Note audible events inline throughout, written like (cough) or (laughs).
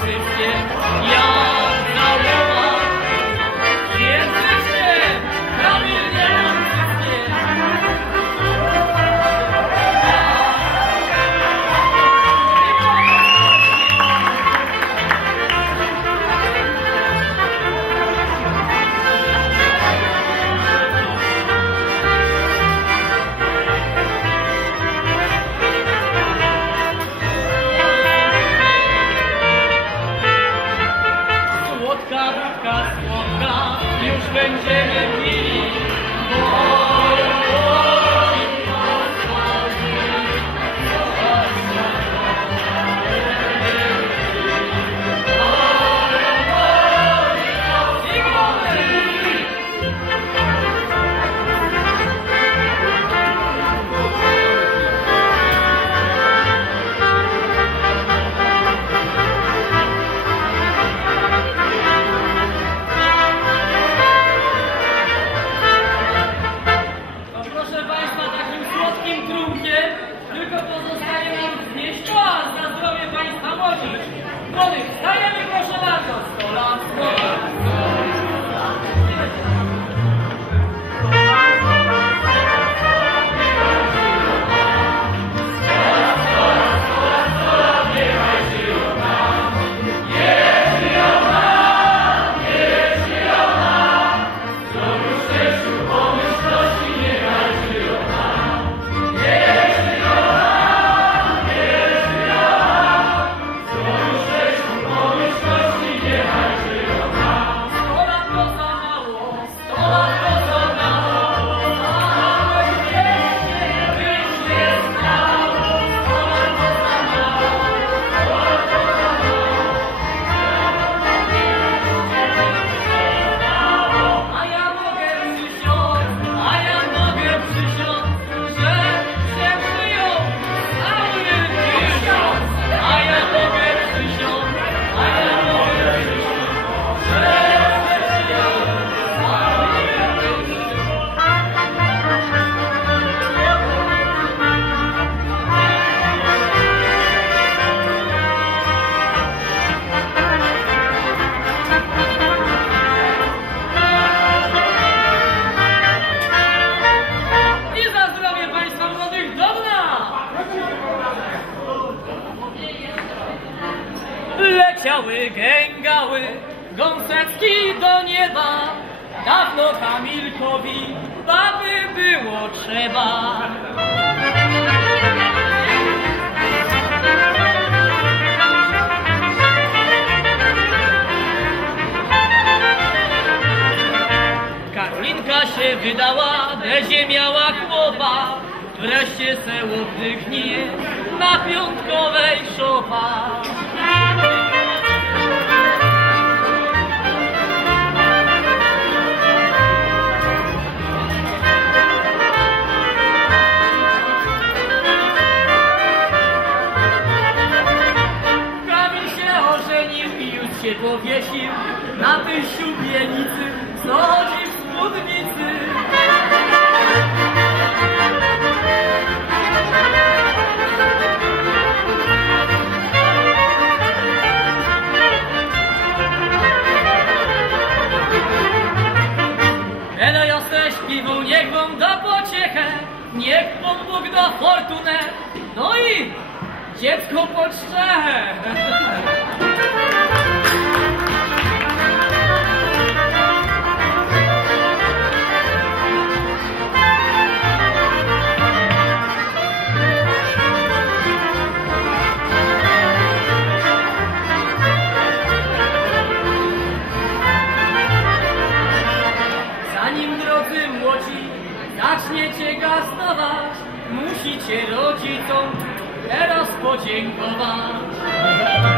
Christian dała, będzie miała chłopa, wreszcie se łodygnie na piątkowej szopa. musicie gastować, musicie rodzicom teraz podziękować.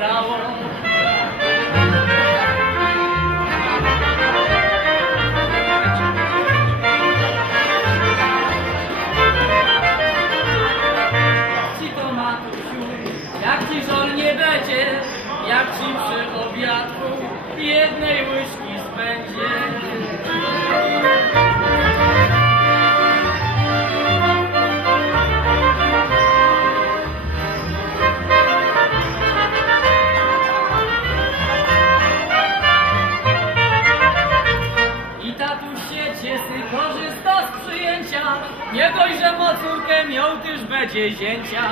się zdało. ci to matusiu, jak ci żol nie będzie, jak ci przy obiadku jednej łyżki spędzie. Miał też będzie zięcia.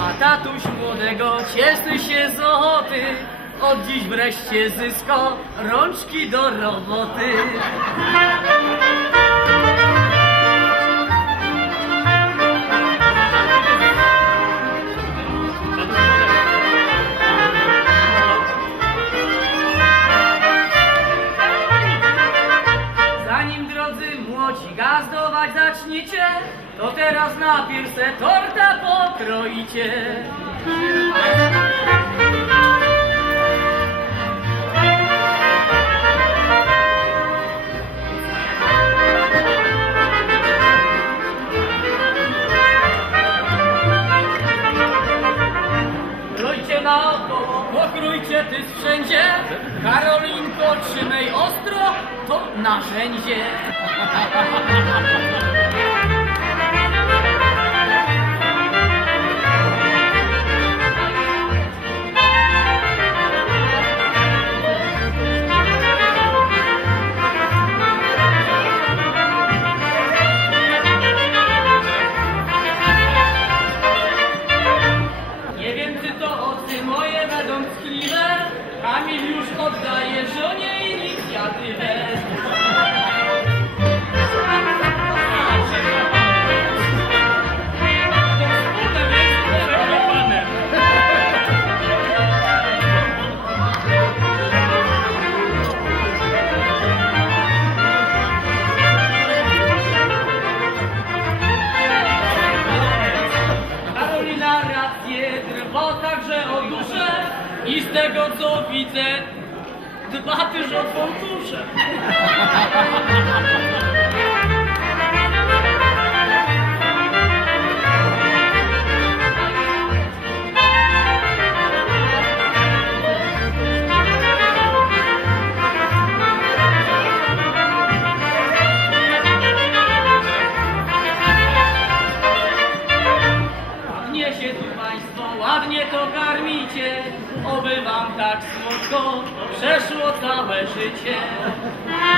A tatuś młodego cieszy się z ochoty, od dziś wreszcie zyska rączki do roboty. Teraz na pierse torta pokroicie. Krójcie na oko, pokrójcie ty wszędzie. Karolinko, trzymaj ostro to narzędzie. (laughs) Oddaje żonie inicjatywę. Karolina rację dba także o duszę i z tego co widzę lápis ou pontuja. Ah! (laughs)